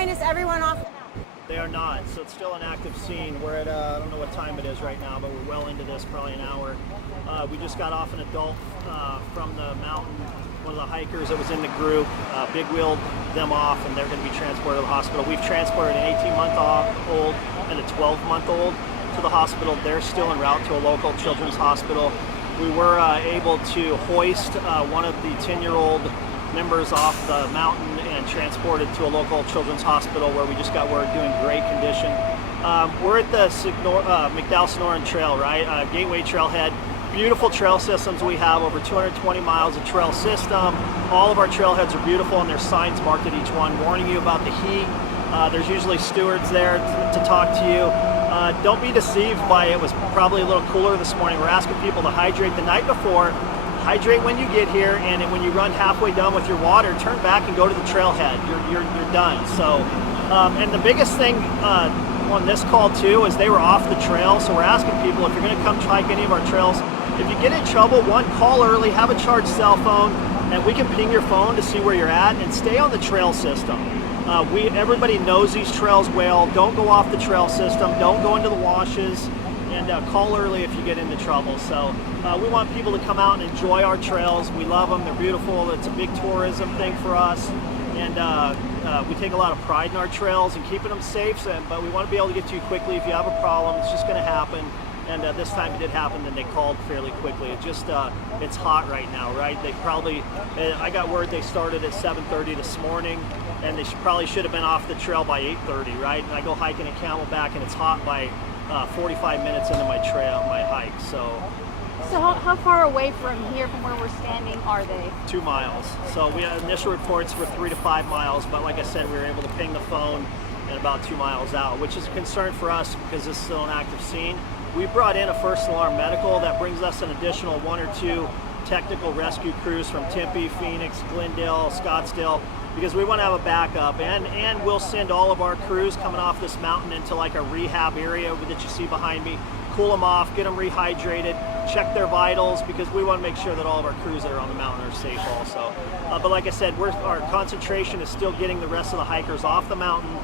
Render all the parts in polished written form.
point is everyone off? They are not, so it's still an active scene. We're at, I don't know what time it is right now, but we're well into this, probably an hour. We just got off an adult from the mountain. One of the hikers that was in the group big wheeled them off, and they're going to be transported to the hospital. We've transported an 18-month-old and a 12-month-old to the hospital. They're still en route to a local children's hospital. We were able to hoist one of the 10-year-old members off the mountain and transported to a local children's hospital where we just got word doing great condition. We're at the McDowell-Sonoran Trail, right? Gateway Trailhead. Beautiful trail systems we have, over 220 miles of trail system. All of our trailheads are beautiful and there's signs marked at each one warning you about the heat. There's usually stewards there to talk to you. Don't be deceived by it was probably a little cooler this morning. We're asking people to hydrate the night before. Hydrate when you get here, and when you run halfway done with your water, turn back and go to the trailhead. You're done. So, and the biggest thing on this call too is they were off the trail. So we're asking people, if you're going to come hike any of our trails, if you get in trouble, call early, have a charged cell phone, and we can ping your phone to see where you're at, and stay on the trail system. Everybody knows these trails well. Don't go off the trail system. Don't go into the washes. And call early if you get into trouble. So we want people to come out and enjoy our trails. We love them. They're beautiful. It's a big tourism thing for us. And we take a lot of pride in our trails and keeping them safe. But we want to be able to get to you quickly if you have a problem. It's just going to happen. And this time it did happen, and they called fairly quickly. It just, it's hot right now, right? They probably, I got word they started at 7:30 this morning, and they probably should have been off the trail by 8:30, right? And I go hiking at Camelback, and it's hot by 45 minutes into my hike. So how far away from here, from where we're standing, are they? 2 miles. So we had initial reports were 3 to 5 miles, but like I said, we were able to ping the phone at about 2 miles out, which is a concern for us because this is still an active scene. We brought in a first alarm medical that brings us an additional 1 or 2 technical rescue crews from Tempe, Phoenix, Glendale, Scottsdale, because we want to have a backup, and we'll send all of our crews coming off this mountain into like a rehab area that you see behind me, cool them off, get them rehydrated, check their vitals, because we want to make sure that all of our crews that are on the mountain are safe also. But like I said, our concentration is still getting the rest of the hikers off the mountain.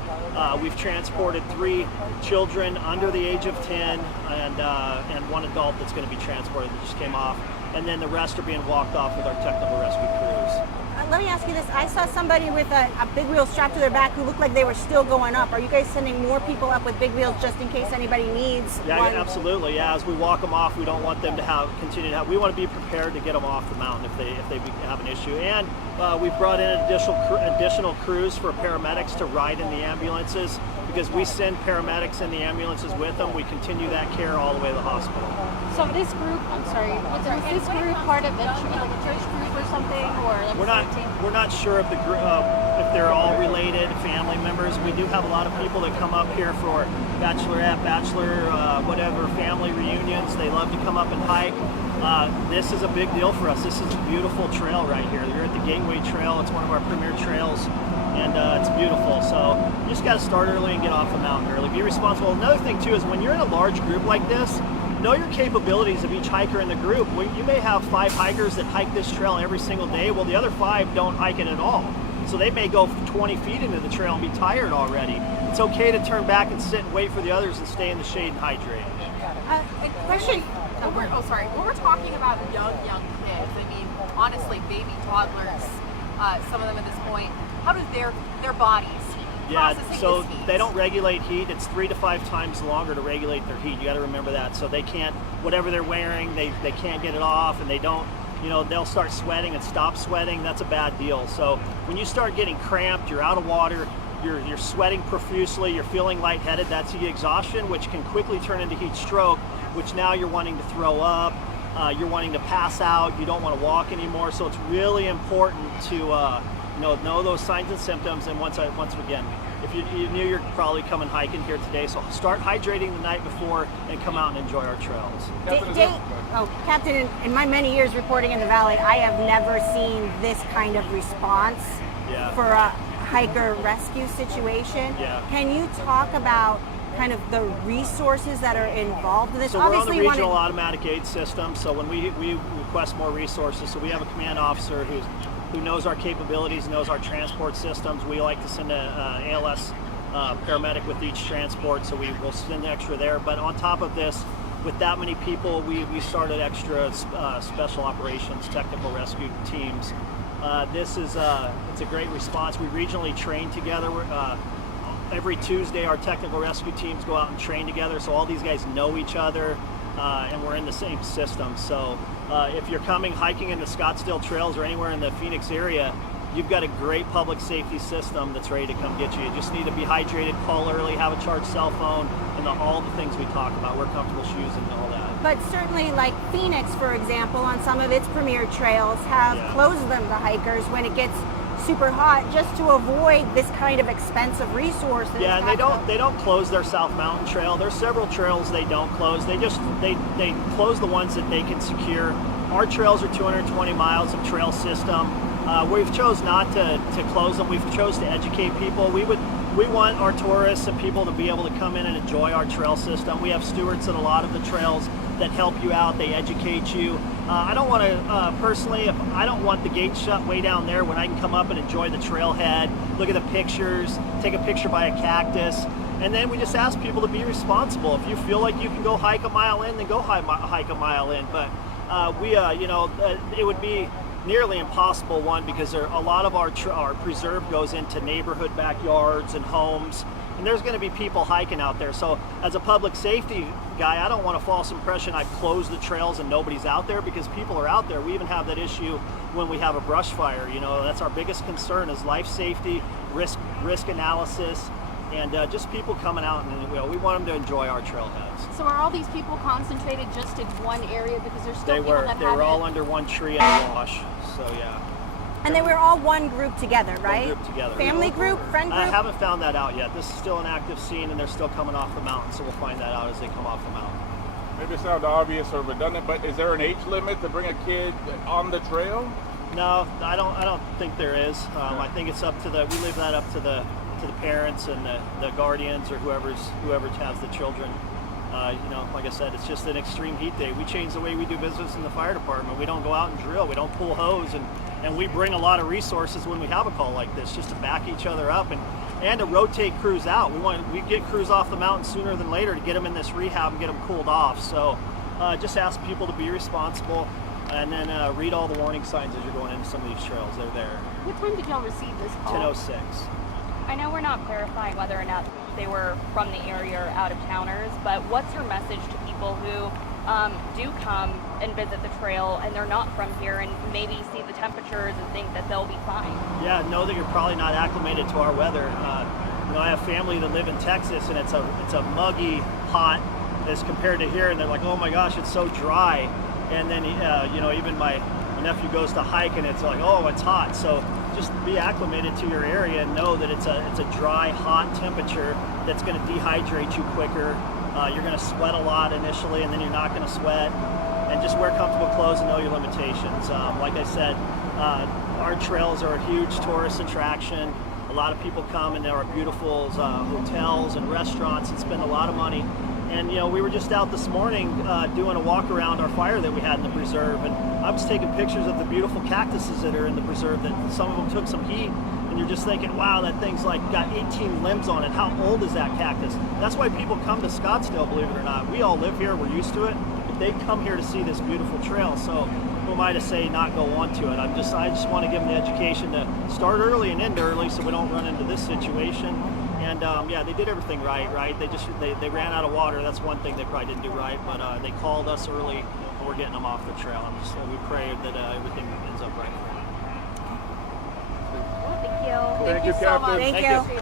We've transported 3 children under the age of 10 and 1 adult that's going to be transported that just came off, and then the rest are being walked off with our technical rescue crews. Let me ask you this. I saw somebody with a big wheel strapped to their back who looked like they were still going up. Are you guys sending more people up with big wheels just in case anybody needs one? Yeah, absolutely. Yeah, as we walk them off, we don't want them to continue to have. We want to be prepared to get them off the mountain if they have an issue. And we've brought in additional crews for paramedics to ride in the ambulances, because we send paramedics in the ambulances with them. We continue that care all the way to the hospital. So this group, is this group part of like a church group or something, or like we're not sure if if they're all related family members. We do have a lot of people that come up here for bachelorette, whatever family reunions. They love to come up and hike. This is a big deal for us. This is a beautiful trail right here. You're at the Gateway Trail. It's one of our premier trails, and it's beautiful. So you just got to start early and get off the mountain early. Be responsible. Another thing too is when you're in a large group like this, know your capabilities of each hiker in the group. You may have 5 hikers that hike this trail every single day. Well, the other 5 don't hike it at all. So they may go 20 feet into the trail and be tired already. It's okay to turn back and sit and wait for the others and stay in the shade and hydrate. Question. When we're talking about young kids, I mean, honestly, baby toddlers, some of them at this point, how do their bodies process so this heat? They don't regulate heat. It's 3 to 5 times longer to regulate their heat. You got to remember that. So they can't, whatever they're wearing, they can't get it off, and they don't, they'll start sweating and stop sweating. That's a bad deal. So when you start getting cramped, you're out of water, you're sweating profusely, you're feeling lightheaded, that's the exhaustion, which can quickly turn into heat stroke, which now you're wanting to throw up, you're wanting to pass out, you don't want to walk anymore. So it's really important to know those signs and symptoms. And once again, if you knew you're probably coming hiking here today, so start hydrating the night before and come out and enjoy our trails. Captain, in my many years reporting in the valley, I have never seen this kind of response for a hiker rescue situation. Can you talk about kind of the resources that are involved in this? So we're on the regional automatic aid system. So when we request more resources, so we have a command officer who's who knows our capabilities, knows our transport systems. We like to send a ALS paramedic with each transport, so we will send extra there. But on top of this, with that many people, we started extra special operations, technical rescue teams. This is it's a great response. We regionally train together. Every Tuesday, our technical rescue teams go out and train together, so all these guys know each other, and we're in the same system. So if you're coming hiking in the Scottsdale trails or anywhere in the Phoenix area, you've got a great public safety system that's ready to come get you. You just need to be hydrated, call early, have a charged cell phone, and all the things we talk about. Wear comfortable shoes and all that. But certainly, like Phoenix, for example, on some of its premier trails have closed them to hikers when it gets super hot, just to avoid this kind of expensive resource. Yeah, and they don't close their South Mountain Trail. There's several trails they don't close. They close the ones that they can secure. Our trails are 220 miles of trail system. We've chose not to close them. We've chose to educate people. We want our tourists and people to be able to come in and enjoy our trail system. We have stewards at a lot of the trails that help you out. They educate you. I don't want to, personally, I don't want the gate shut way down there when I can come up and enjoy the trailhead, look at the pictures, take a picture by a cactus, and then we just ask people to be responsible. If you feel like you can go hike a mile in, then go hike a mile in. But it would be nearly impossible, one, because a lot of our preserve goes into neighborhood backyards and homes, and there's going to be people hiking out there. So as a public safety guy, I don't want a false impression I've closed the trails and nobody's out there, because people are out there. We even have that issue when we have a brush fire. That's our biggest concern, is life safety, risk analysis, and just people coming out, and we want them to enjoy our trailheads. So are all these people concentrated just in one area, because there's still people that they were all under one tree in a wash, so yeah. And they were all one group together, right? One group together. Family group, friend group? I haven't found that out yet. This is still an active scene, and they're still coming off the mountain, so we'll find that out as they come off the mountain. Maybe it sounds obvious or redundant, but is there an age limit to bring a kid on the trail? No, I don't think there is. I think it's up to we leave that up to the parents and the guardians, or whoever has the children. Like I said, it's just an extreme heat day. We change the way we do business in the fire department. We don't go out and drill. We don't pull hose, and we bring a lot of resources when we have a call like this, just to back each other up and to rotate crews out. We get crews off the mountain sooner than later to get them in this rehab and get them cooled off. So just ask people to be responsible, and then read all the warning signs as you're going into some of these trails. They're there. What time did y'all receive this call? 10:06. I know we're not clarifying whether or not they were from the area or out of towners, but what's your message to people who do come and visit the trail and they're not from here and maybe see the temperatures and think that they'll be fine? Yeah, know that you're probably not acclimated to our weather. I have family that live in Texas, and it's a muggy hot as compared to here, and they're like, oh my gosh, it's so dry. And then even my nephew goes to hike, and it's like, oh, it's hot. So just be acclimated to your area and know that it's a dry, hot temperature that's going to dehydrate you quicker. You're going to sweat a lot initially, and then you're not going to sweat. And just wear comfortable clothes and know your limitations. Like I said, our trails are a huge tourist attraction. A lot of people come, and there are beautiful hotels and restaurants and spend a lot of money. And we were just out this morning doing a walk around our fire that we had in the preserve, and I was taking pictures of the beautiful cactuses that are in the preserve, that some of them took some heat, and you're just thinking, wow, that thing's like got 18 limbs on it. How old is that cactus? That's why people come to Scottsdale, believe it or not. We all live here, we're used to it, but they come here to see this beautiful trail. So who am I to say not go on to it? I just want to give them the education to start early and end early, so we don't run into this situation. And they did everything right? They ran out of water. That's one thing they probably didn't do right, but they called us early, and we're getting them off the trail. And we pray that everything ends up right. Thank you. Thank you, so Captain. much. Thank you.